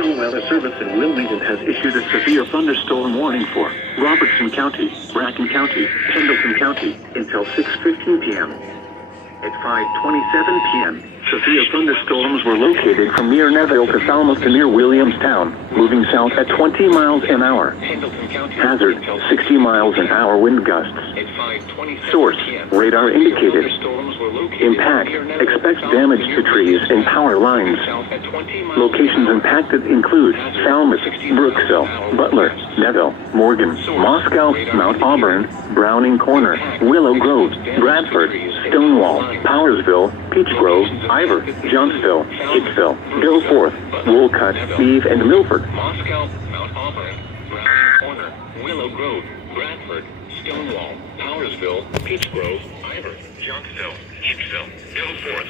National Weather Service in Wilmington has issued a severe thunderstorm warning for Robertson County, Bracken County, Pendleton County until 6:15 p.m. At 5:27 p.m., severe thunderstorms were located from near Neville to Falmouth to near Williamstown, moving south at 20 miles an hour. Hazard, 60 miles an hour wind gusts. Source, radar indicated. Impact, expect damage to trees and power lines. Locations impacted include Falmouth, Brooksville, Butler, Neville, Morgan, Moscow, Mount Auburn, Browning Corner, Willow Grove, Bradford, Stonewall, Powersville, Peach Grove, Ivor, Johnsville, Hicksville, Guilford, Wolcott, Eve, and Milford. Moscow, Mount Auburn, Browning Corner, Willow Grove, Bradford, Stonewall, Powersville, Peach Grove, Ivor, Johnsville, Hicksville, Guilford,